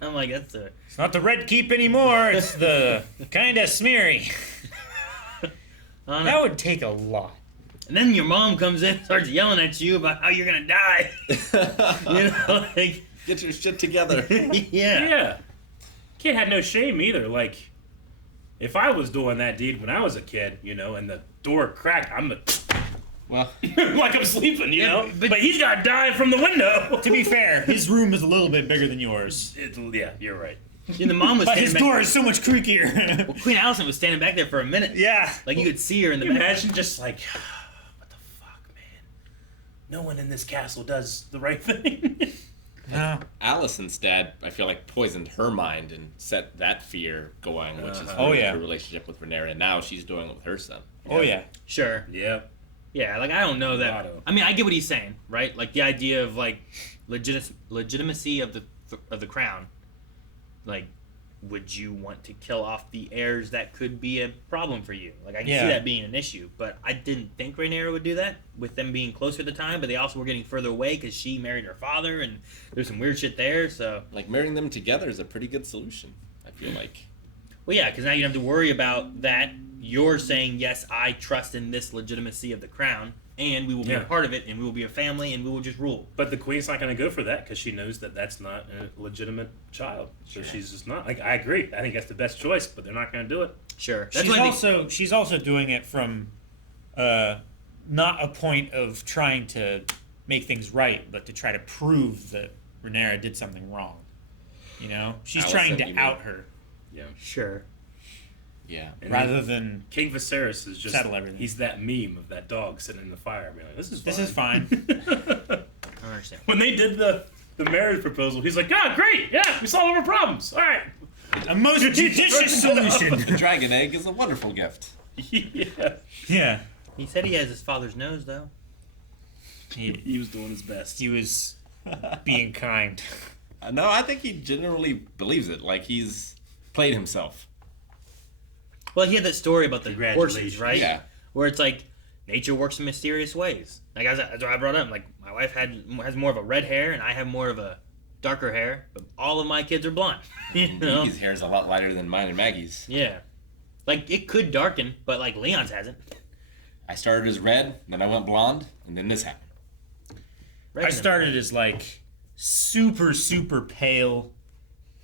I'm like, it's not the Red Keep anymore. It's the kind of smeary. That would take a lot. And then your mom comes in, starts yelling at you about how you're gonna die. Like, get your shit together. Yeah. Kid had no shame either. Like, if I was doing that deed when I was a kid, and the door cracked, like I'm sleeping, But he's got to die from the window. To be fair, his room is a little bit bigger than yours. Yeah, you're right. And the mom was but his door is so much creakier. Well, Queen Alicent was standing back there for a minute. Yeah. Like you could see her in the back. Imagine just like, what the fuck, man? No one in this castle does the right thing. No. Alicent's dad, I feel like, poisoned her mind and set that fear going, which is her relationship with Rhaenyra. And now she's doing it with her son. Oh, yeah. Sure. Yep. Yeah, like I don't know that. I mean, I get what he's saying, right? Like the idea of like legitimacy of the crown. Like, would you want to kill off the heirs that could be a problem for you? Like, I can see that being an issue, but I didn't think Rhaenyra would do that with them being closer at the time. But they also were getting further away because she married her father, and there's some weird shit there. So, like, marrying them together is a pretty good solution, I feel like. Well, yeah, because now you don't have to worry about that. You're saying, yes, I trust in this legitimacy of the crown, and we will be a part of it, and we will be a family, and we will just rule. But the queen's not going to go for that because she knows that that's not a legitimate child. So she's just not. Like, I agree. I think that's the best choice, but they're not going to do it. Sure. She's also doing it from not a point of trying to make things right, but to try to prove that Rhaenyra did something wrong. She's trying to out her. Yeah. Sure. Yeah. And rather than King Viserys is just settle everything. He's that meme of that dog sitting in the fire. Being like, this is fine. I don't understand. When they did the marriage proposal, he's like, great, yeah, we solved all our problems. All right. A most judicious solution. The dragon egg is a wonderful gift. Yeah. He said he has his father's nose, though. He was doing his best. He was being kind. No, I think he generally believes it. Like, he's played himself. Well, he had that story about the horses, right? Yeah. Where it's like, nature works in mysterious ways. Like, that's what I brought up. Like, my wife has more of a red hair, and I have more of a darker hair, but all of my kids are blonde. Maggie's hair is a lot lighter than mine and Maggie's. Yeah. Like, it could darken, but, like, Leon's hasn't. I started as red, then I went blonde, and then this happened. I started as, like, super, super pale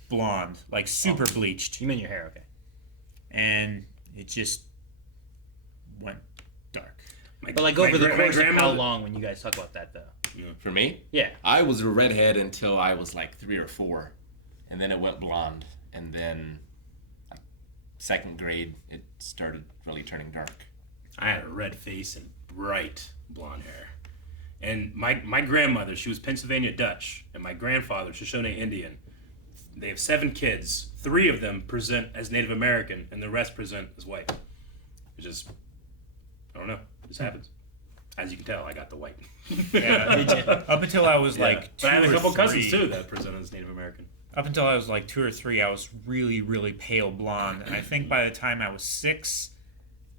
blonde. Like, super bleached. You mean your hair, okay. And it just went dark. But like over the course of how long when you guys talk about that though? For me? Yeah. I was a redhead until I was like 3 or 4. And then it went blonde. And then like 2nd grade it started really turning dark. I had a red face and bright blonde hair. And my grandmother, she was Pennsylvania Dutch, and my grandfather, Shoshone Indian. They have 7 kids. 3 of them present as Native American, and the rest present as white. It's just, I don't know. This happens. As you can tell, I got the white. Yeah, up until I was like 2 but I had a couple 3. cousins too that present as Native American. Up until I was like 2 or 3, I was really, really pale blonde. And I think by the time I was 6,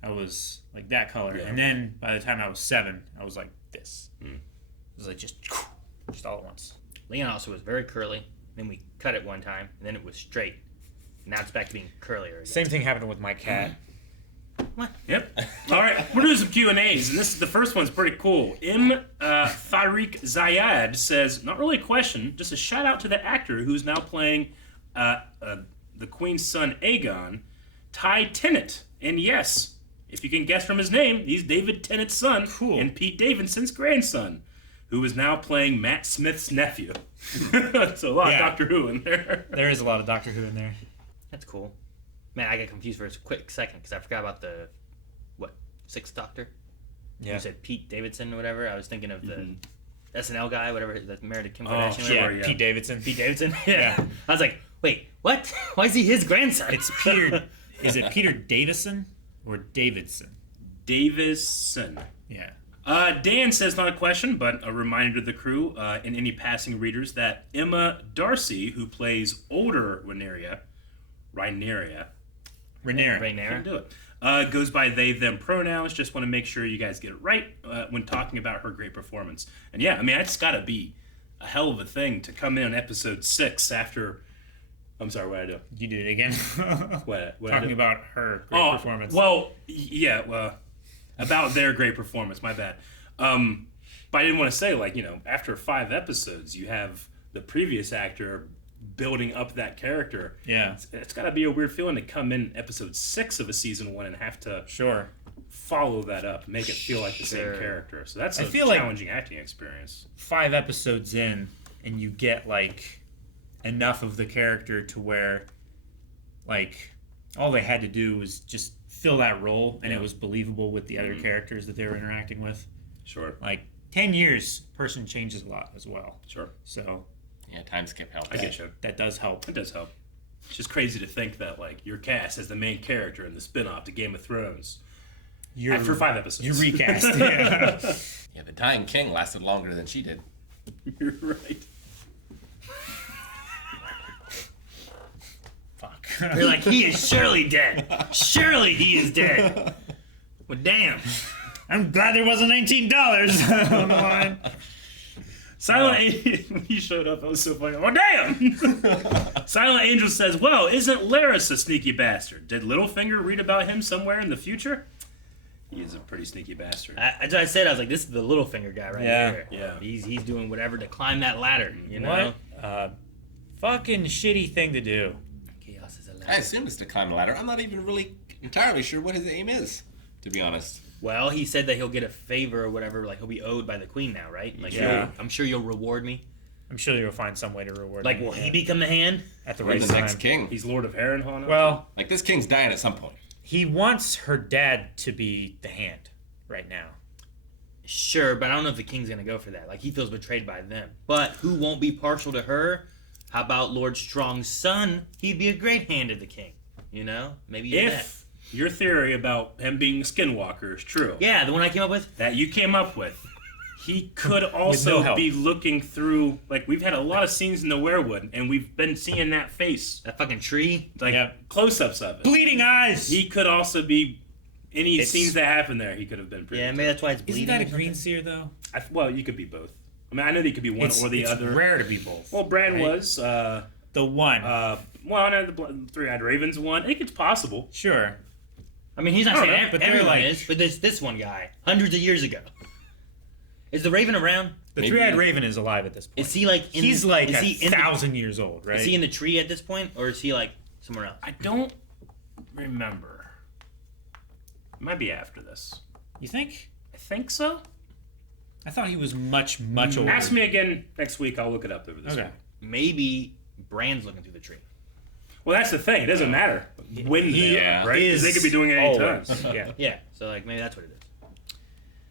I was like that color. Yeah. And then by the time I was 7, I was like this. It was like just all at once. Leon also was very curly. Then we cut it one time, and then it was straight. Now it's back to being curlier again. Same thing happened with my cat. What? Yep. All right, we're doing some Q&As, and the first one's pretty cool. Tariq Zayad says, not really a question, just a shout out to the actor who's now playing the Queen's son Aegon, Ty Tennant. And yes, if you can guess from his name, he's David Tennant's son and Pete Davidson's grandson, who is now playing Matt Smith's nephew. So a lot of Doctor Who in there. There is a lot of Doctor Who in there. That's cool. Man, I got confused for a quick second because I forgot about the, 6th Doctor? Yeah. You said Pete Davidson or whatever. I was thinking of the SNL guy, whatever, that married to Kim Oh, Kardashian. sure, whatever. Pete Davidson. Pete Davidson? Yeah. I was like, wait, what? Why is he his grandson? It's Peter. Is it Peter Davison or Davidson? Davison. Yeah. Dan says, not a question, but a reminder to the crew and any passing readers that Emma Darcy, who plays older Rhaenyra, can't do it, goes by they, them pronouns. Just want to make sure you guys get it right when talking about her great performance. And yeah, I mean, it's got to be a hell of a thing to come in on episode 6 after... I'm sorry, what did I do? You did it again. What Talking about her great performance. Well, yeah, about their great performance, my bad. But I didn't want to say, like, you know, after 5 episodes, you have the previous actor building up that character. Yeah. It's got to be a weird feeling to come in episode 6 of a season 1 and have to follow that up, make it feel like the same character. So that's a challenging acting experience. 5 episodes in, and you get, like, enough of the character to where, like, all they had to do was just fill that role, and it was believable with the other characters that they were interacting with. Sure. Like, 10 years, person changes a lot as well. Sure. So... yeah, Timeskip helps. I get you. That does help. It does help. It's just crazy to think that, like, you're cast as the main character in the spin-off to Game of Thrones after 5 episodes. You're recast, yeah. Yeah, the Dying King lasted longer than she did. You're right. Fuck. You're like, he is surely dead. Surely he is dead. Well, damn. I'm glad there wasn't $19 on the line. Silent Angel, when he showed up, that was so funny. Oh, damn! Silent Angel says, well, isn't Larys a sneaky bastard? Did Littlefinger read about him somewhere in the future? He is a pretty sneaky bastard. As I said, I was like, this is the Littlefinger guy right here. Yeah. He's doing whatever to climb that ladder, you know? What? Fucking shitty thing to do. Chaos is a ladder. I assume it's to climb the ladder. I'm not even really entirely sure what his aim is, to be honest. Well, he said that he'll get a favor or whatever, like he'll be owed by the queen now, right? Like, Yeah. I'm sure you'll reward me. I'm sure you'll find some way to reward Like, me. will he become the hand? At the Or right the time. next king. He's Lord of Harrenhal now? Well, like, this king's dying at some point. he wants her dad to be the hand right now. Sure, but I don't know if the king's gonna go for that. Like, he feels betrayed by them. But who won't be partial to her? How about Lord Strong's son? He'd be a great hand of the king. You know? Maybe you're that. If your theory about him being a skinwalker is true. Yeah, the one I came up with? That you came up with. He could also help. be looking through, like, we've had a lot of scenes in the Werewood, and we've been seeing that face. That fucking tree? Like, close-ups of it. Bleeding eyes! He could also be, any scenes that happen there, he could have been. Yeah, maybe that's why it's bleeding. Isn't that a green seer, though? Well, you could be both. I mean, I know they could be one or the other. It's rare to be both. Well, Bran right? was. The one. Well, no, the Three-Eyed Raven's one. I think it's possible. Sure. I mean, he's not saying know, but they're everyone like- is, but this one guy, hundreds of years ago. Is the Raven around? The Three-Eyed Raven is alive at this point. Is he like in, He's like is he in the- 1,000 years old, right? Is he in the tree at this point, or is he like somewhere else? I don't remember. It might be after this. You think? I think so. I thought he was much older. Ask me again next week. I'll look it up over this Okay. week. Maybe Bran's looking through the tree. Well, that's the thing. It doesn't matter when they are, right? Because they could be doing it anytime. Yeah. Yeah, so like maybe that's what it is.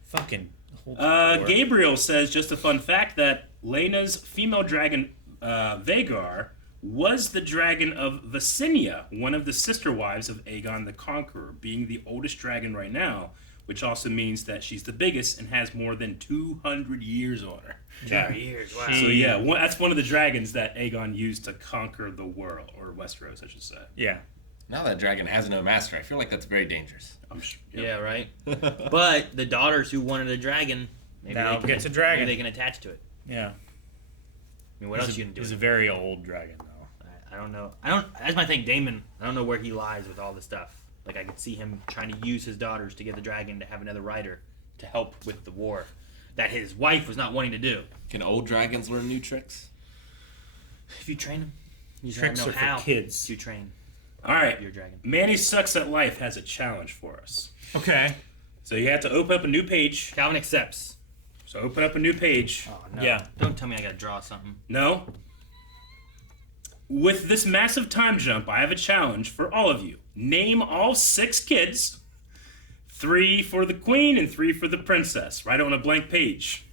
Fucking. Gabriel says, just a fun fact, that Laena's female dragon, Vhagar, was the dragon of Visenya, one of the sister wives of Aegon the Conqueror, being the oldest dragon right now, which also means that she's the biggest and has more than 200 years on her. 200 years, wow. So yeah, that's one of the dragons that Aegon used to conquer the world, or Westeros, I should say. Yeah. Now that dragon has no master, I feel like that's very dangerous. I'm sure. Yeah, right. But the daughters who wanted a dragon, maybe Now they can, gets a dragon. Maybe they can attach to it. Yeah. I mean, what else you can do? He's a with very old dragon, though. I don't know. That's my thing, Daemon. I don't know where he lies with all this stuff. Like, I could see him trying to use his daughters to get the dragon to have another rider to help with the war that his wife was not wanting to do. Can old dragons learn new tricks? If you train them, you just Tricks know are for how kids. to train All right. your dragon. Manny Sucks at Life has a challenge for us. Okay. So you have to open up a new page. Calvin accepts. So open up a new page. Oh, no. Yeah. Don't tell me I gotta draw something. No. With this massive time jump, I have a challenge for all of you. Name all 6 kids, 3 for the queen and 3 for the princess. Right on a blank page.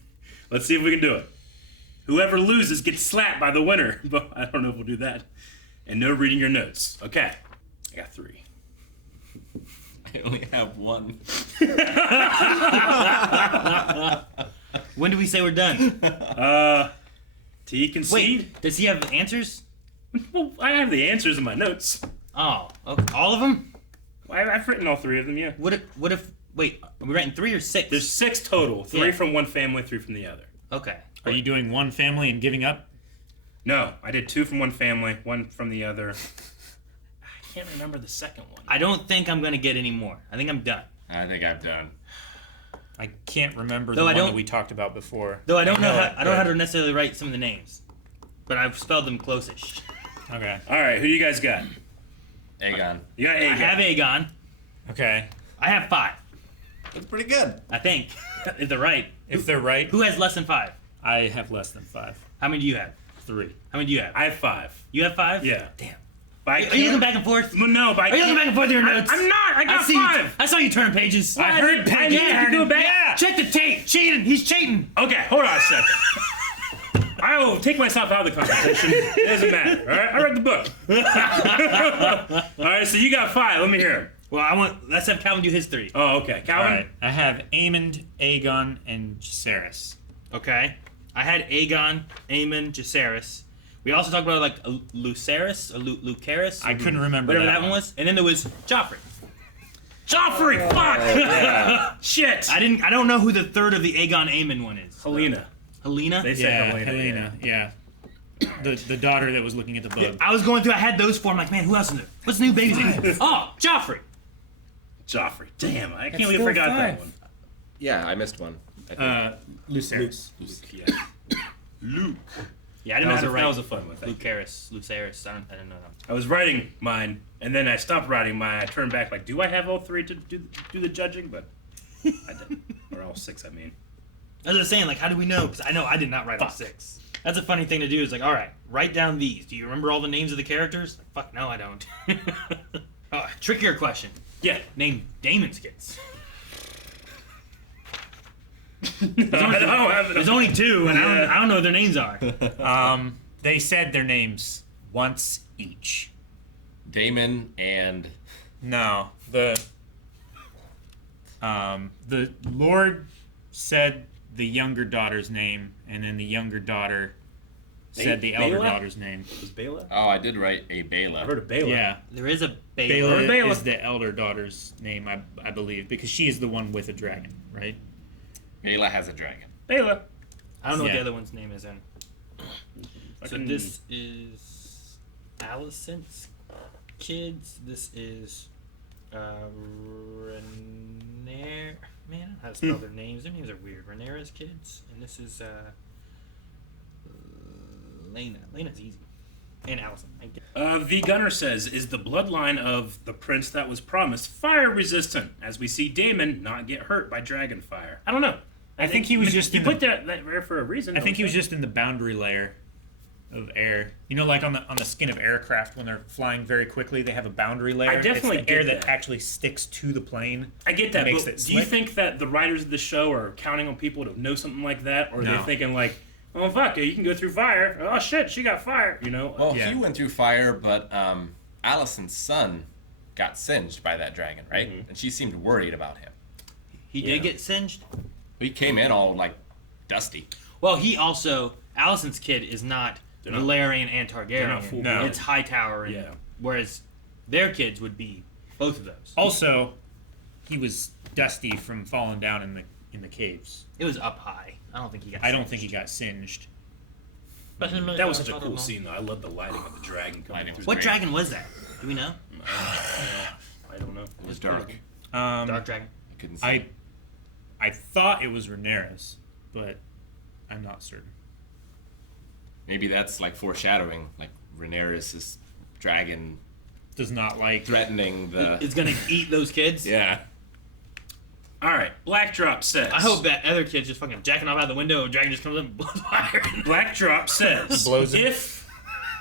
Let's see if we can do it. Whoever loses gets slapped by the winner. But I don't know if we'll do that. And no reading your notes. Okay. I got 3. I only have 1. When do we say we're done? T concede? Wait, does he have answers? Well, I have the answers in my notes. Oh, okay. All of them? I've written all 3 of them, yeah. What if, wait, are we writing 3 or 6? There's 6 total. 3 from one family, 3 from the other. Okay. Are you doing one family and giving up? No, I did 2 from one family, 1 from the other. I can't remember the second one. I don't think I'm going to get any more. I think I'm done. I think I'm done. I can't remember Though the I one don't- that we talked about before. Though I don't know how to necessarily write some of the names. But I've spelled them close-ish. Okay. All right, who do you guys got? Aegon. You got Aegon. I have Aegon. Okay. I have 5. That's pretty good. I think. If they're right. If they're right. Who has less than 5? I have less than 5. How many do you have? 3. How many do you have? I have 5. You have 5? Yeah. Damn. But Are you looking back and forth? Well, no, but Are you looking back and forth in your notes? I'm not. I got see 5. I saw you turn pages. I heard I pages. yeah, You do it back? Yeah. Check the tape. Cheating. He's cheating. Okay, hold on a second. I will take myself out of the competition. It doesn't matter. All right, I read the book. All right, so you got 5. Let me hear 'em. Well, let's have Calvin do his 3. Oh, okay. Calvin? All right. I have Aemond, Aegon, and Viserys. Okay. I had Aegon, Aemon, Viserys. We also talked about like Lucerys or Lucerys. I couldn't remember whatever that that one one. was. And then there was Joffrey. Joffrey! Fuck! Yeah. Shit! I don't know who the third of the Aegon Aemon one is. Helena. Helena? They said Yeah, Helena. Helena. Yeah. The daughter that was looking at the bug. I was going through. I had those 4. I'm like, man, who else is there? What's the new baby's name? Oh, Joffrey. Joffrey. Damn, I can't That's believe I forgot that 4-5. one. Yeah, I missed one. I think. Lucerys. Luke, yeah. Luke. Yeah, I didn't know how to write. That was a fun one. Lucerys. I didn't know that. I was writing mine, and then I stopped writing mine. I turned back, like, do I have all 3 to do the judging? But I didn't. Or all 6, I mean. As I was saying, like, how do we know? Because I know I did not write all 6. That's a funny thing to do. Is like, all right, write down these. Do you remember all the names of the characters? Like, fuck, no, I don't. Oh, trickier question. Yeah. Name Daemon's kids. There's only 2, and I don't know what their names are. They said their names once each. Daemon and No, the Lord said the younger daughter's name, and then the younger daughter said the elder Bela? daughter's name. Was Bela? oh, I did write a Bela. I heard of Bela. Yeah, There is a Bela Bela. is the elder daughter's name, I believe, because she is the one with a dragon, right? Bela has a dragon. Bela. I don't know what Yeah. the other one's name is in. So this is Alicent's kids. This is Rhaenyra. Man, I don't know how to spell their names. Their names are weird. Rhaenyra's kids, and this is Lena. Lena's easy. And Alicent. V. Gunner says, is the bloodline of the prince that was promised fire resistant, as we see Daemon not get hurt by dragon fire? I don't know. I think he was just you in put the- that there for a reason. I think don't he was you? just in the boundary layer of air. You know, like on the skin of aircraft when they're flying very quickly, they have a boundary layer. I definitely it's the air get that that. actually sticks to the plane. I get that, makes but it do you slick. think that the writers of the show are counting on people to know something like that, or are they No. thinking like, oh fuck, you can go through fire. Oh shit, she got fire. You know? Well, Yeah. he went through fire, but Alicent's son got singed by that dragon, right? Mm-hmm. And she seemed worried about him. He did get singed. He came in all like dusty. Well, he also Alicent's kid is not They're not- Valerian and they're not Targaryen. full No. It's Hightower. And, Yeah. Whereas their kids would be both of those. Also, he was dusty from falling down in the caves. It was up high. I don't think he got. I don't think he got singed. That was such a cool scene, though. I love the lighting of the dragon coming through. What the dragon was that? Do we know? I don't know. It was dark. Dark dragon. I couldn't see. I thought it was Rhaenyra's, but I'm not certain. Maybe that's like foreshadowing, like Rhaenyra's dragon Does not like threatening the. It's gonna eat those kids. Yeah. All right, Blackdrop says. I hope that other kid's just fucking jacking off out the window. A dragon just comes up and blows fire. Blackdrop says, Blows it. if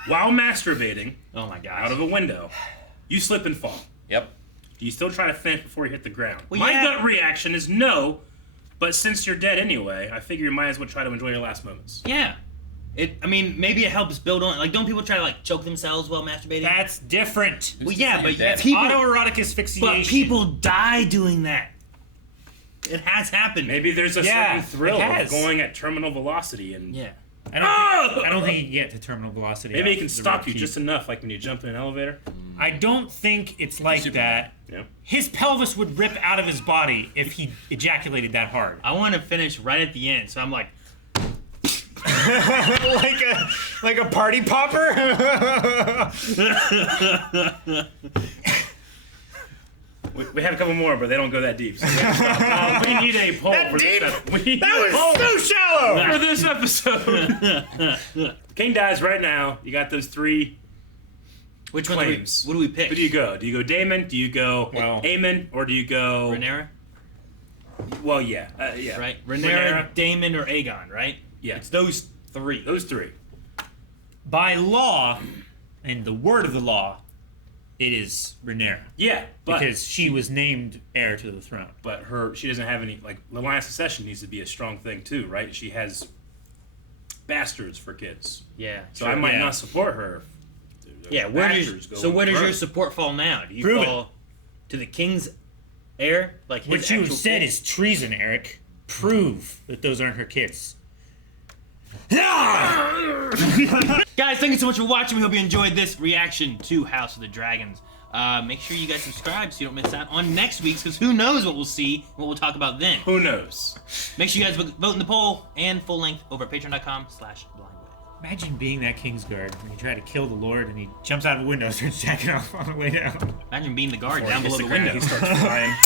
while masturbating Oh my god. out of a window, you slip and fall, Yep. Do you still try to finish before you hit the ground? Well, My yeah. gut reaction is no, but since you're dead anyway, I figure you might as well try to enjoy your last moments. Yeah. I mean, maybe it helps build on. Like, don't people try to like choke themselves while masturbating? That's different. Well, yeah, but That's people, autoerotic asphyxiation. But people die doing that. It has happened. Maybe there's a Yeah, certain thrill it of has. going at terminal velocity and I don't think you can get to terminal velocity. maybe off it can the stop red you key. just enough, like when you jump in an elevator. I don't think it's like that. Yeah. His pelvis would rip out of his body if he ejaculated that hard. I want to finish right at the end, so I'm like, like a party popper. We have a couple more, but they don't go that deep. So we need a poll for this episode. That was so shallow for this episode. King dies right now. You got those 3 which claims. What do we pick? Who do you go? Do you go Daemon? Do you go Aemon? Or do you go Rhaenyra? Well, yeah. Yeah. Right? Rhaenyra, Daemon, or Aegon, right? Yeah. It's those 3. Those 3. By law, and the word of the law, it is Rhaenyra. Yeah, but because she was named heir to the throne. But she doesn't have any, like, the line of succession needs to be a strong thing too, right? She has bastards for kids. Yeah. So I might not support her. Yeah, where does your support fall now? Do you Prove fall to the king's heir? Like What his you actual said kid? is treason, Eric. Prove that those aren't her kids. Guys, thank you so much for watching. We hope you enjoyed this reaction to House of the Dragons. Make sure you guys subscribe so you don't miss out on next week's, because who knows what we'll see, what we'll talk about then. Who knows? Make sure you guys vote in the poll and full length over at patreon.com/blindway. Imagine being that Kingsguard when you try to kill the Lord and he jumps out of a window and starts jacking off on the way down. Imagine being the guard Before down he hits below the the ground, window. he starts flying.